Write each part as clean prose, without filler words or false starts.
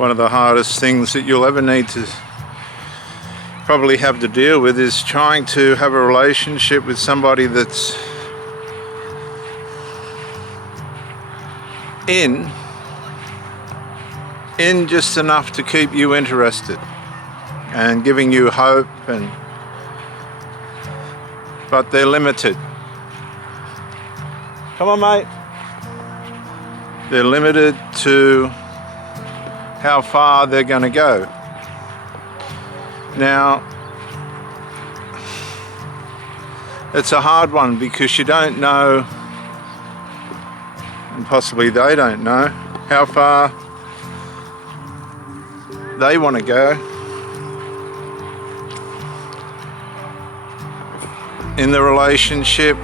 one of the hardest things that you'll ever need to probably have to deal with is trying to have a relationship with somebody that's in just enough to keep you interested and giving you hope, but they're limited. Come on, mate. They're limited to how far they're going to go. Now, it's a hard one because you don't know, and possibly they don't know, how far they want to go in the relationship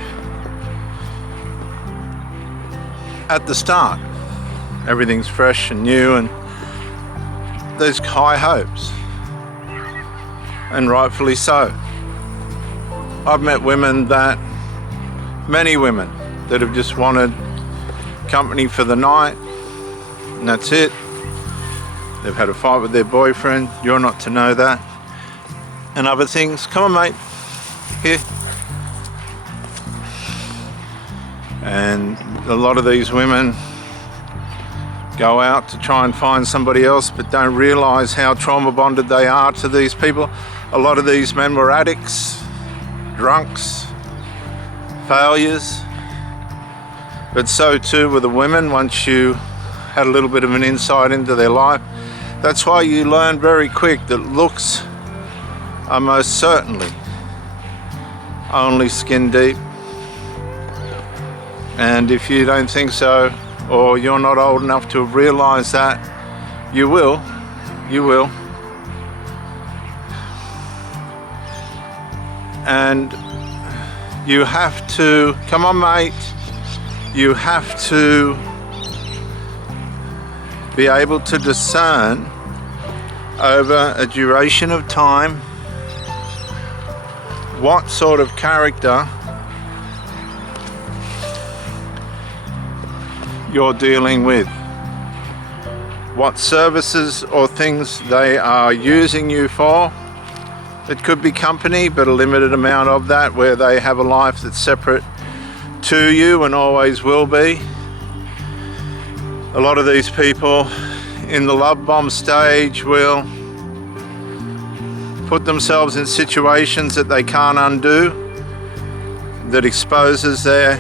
at the start. Everything's fresh and new and there's high hopes, and rightfully so. I've met many women that have just wanted company for the night and that's it. They've had a fight with their boyfriend, you're not to know that, and other things. Come on, mate, here. And a lot of these women go out to try and find somebody else but don't realise how trauma bonded they are to these people. A lot of these men were addicts, drunks, failures, but so too were the women once you had a little bit of an insight into their life. That's why you learn very quick that looks are most certainly only skin deep. And if you don't think so, or you're not old enough to have realised that, you will. And you have to, come on mate, you have to be able to discern over a duration of time what sort of character you're dealing with, what services or things they are using you for. It could be company, but a limited amount of that, where they have a life that's separate to you and always will be. A lot of these people in the love bomb stage will put themselves in situations that they can't undo, that exposes their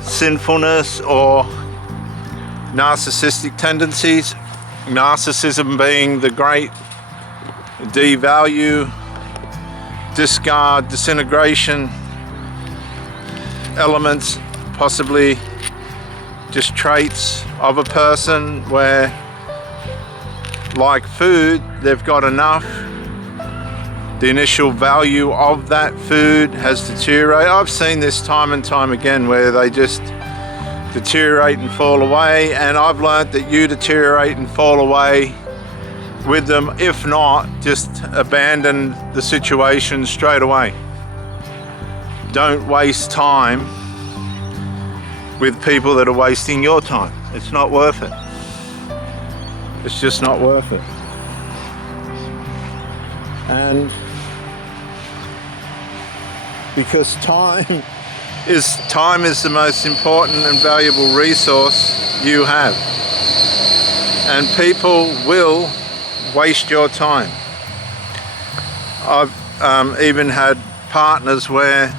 sinfulness or narcissistic tendencies. Narcissism being the great devalue, discard, disintegration elements, possibly just traits of a person where, like food, they've got enough. The initial value of that food has deteriorated. I've seen this time and time again where they just deteriorate and fall away, and I've learned that you deteriorate and fall away with them. If not, just abandon the situation straight away. Don't waste time with people that are wasting your time. It's not worth it. It's just not worth it. And because time is the most important and valuable resource you have, and people will waste your time. I've even had partners where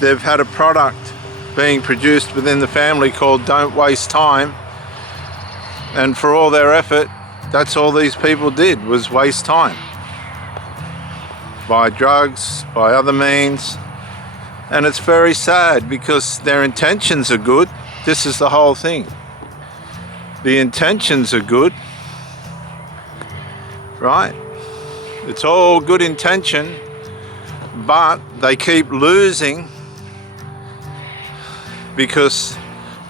they've had a product being produced within the family called Don't Waste Time, and for all their effort, that's all these people did was waste time by drugs, by other means. And it's very sad because their intentions are good. This is the whole thing. The intentions are good, right? It's all good intention, but they keep losing because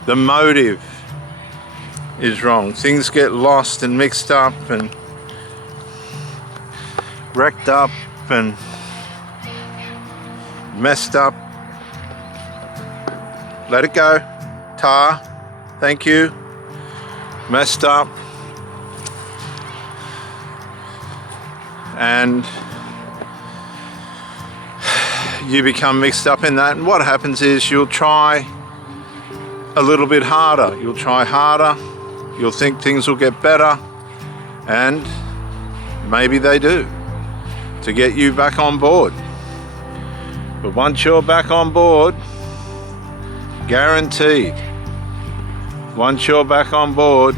the motive is wrong. Things get lost and mixed up and wrecked up and messed up. Let it go. Tar, thank you. Messed up. and you become mixed up in that, and what happens is you'll try a little bit harder. You'll try harder, you'll think things will get better, and maybe they do, to get you back on board. But once you're back on board, guaranteed, once you're back on board,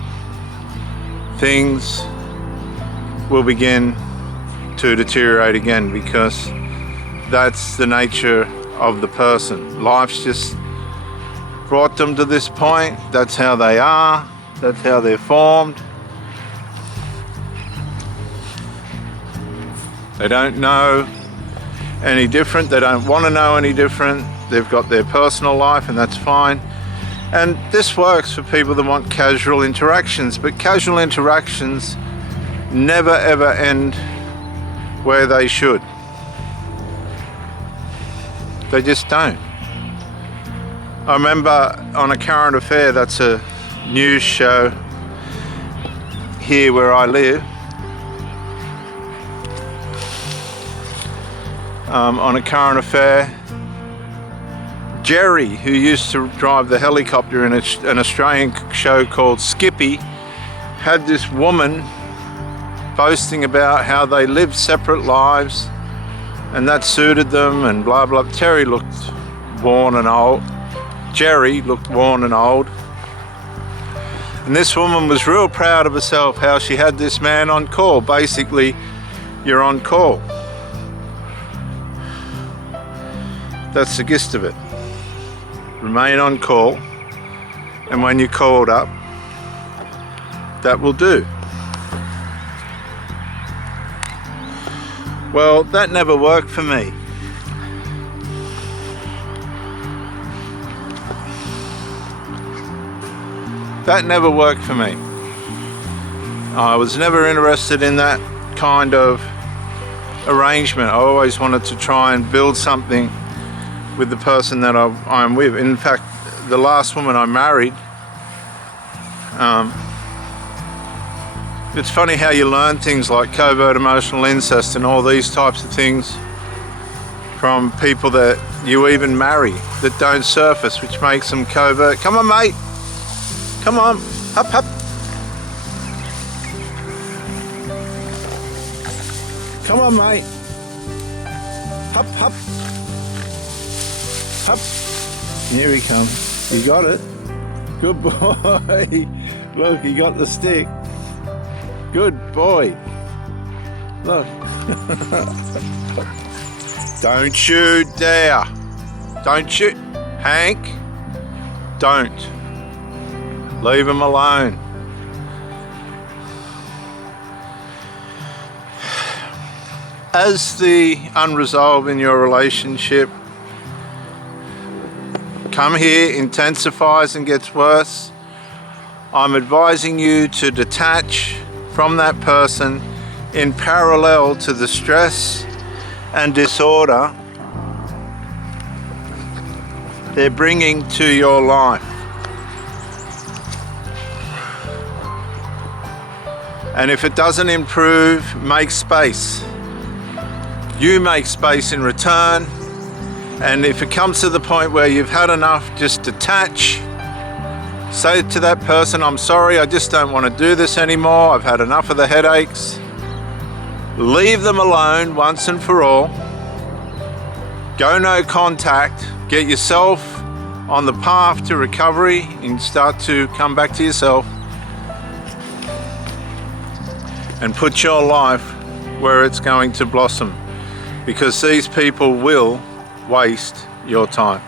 things will begin to deteriorate again, because that's the nature of the person. Life's just brought them to this point. That's how they are. That's how they're formed. They don't know any different. They don't want to know any different. They've got their personal life, and that's fine. And this works for people that want casual interactions, but casual interactions never ever end where they should. They just don't. I remember on A Current Affair, that's a news show here where I live, on A Current Affair, Jerry, who used to drive the helicopter in an Australian show called Skippy, had this woman boasting about how they lived separate lives and that suited them and blah blah. Jerry looked worn and old. And this woman was real proud of herself, how she had this man on call. Basically, you're on call. That's the gist of it. Remain on call, and when you're called up, that will do. Well, that never worked for me. That never worked for me. I was never interested in that kind of arrangement. I always wanted to try and build something with the person that I'm with. In fact, the last woman I married, it's funny how you learn things like covert emotional incest and all these types of things from people that you even marry that don't surface, which makes them covert. Come on, mate. Come on. Up, up. Come on, mate. Up, up. Up. Here he comes. You got it. Good boy. Look, he got the stick. Good boy. Look. Don't you dare. Don't you. Hank. Don't. Leave him alone. As the unresolved in your relationship come here, intensifies and gets worse, I'm advising you to detach from that person in parallel to the stress and disorder they're bringing to your life. And if it doesn't improve, make space. You make space in return. And if it comes to the point where you've had enough, just detach. Say to that person, I'm sorry, I just don't want to do this anymore. I've had enough of the headaches. Leave them alone once and for all. Go no contact. Get yourself on the path to recovery and start to come back to yourself. And put your life where it's going to blossom. Because these people will waste your time.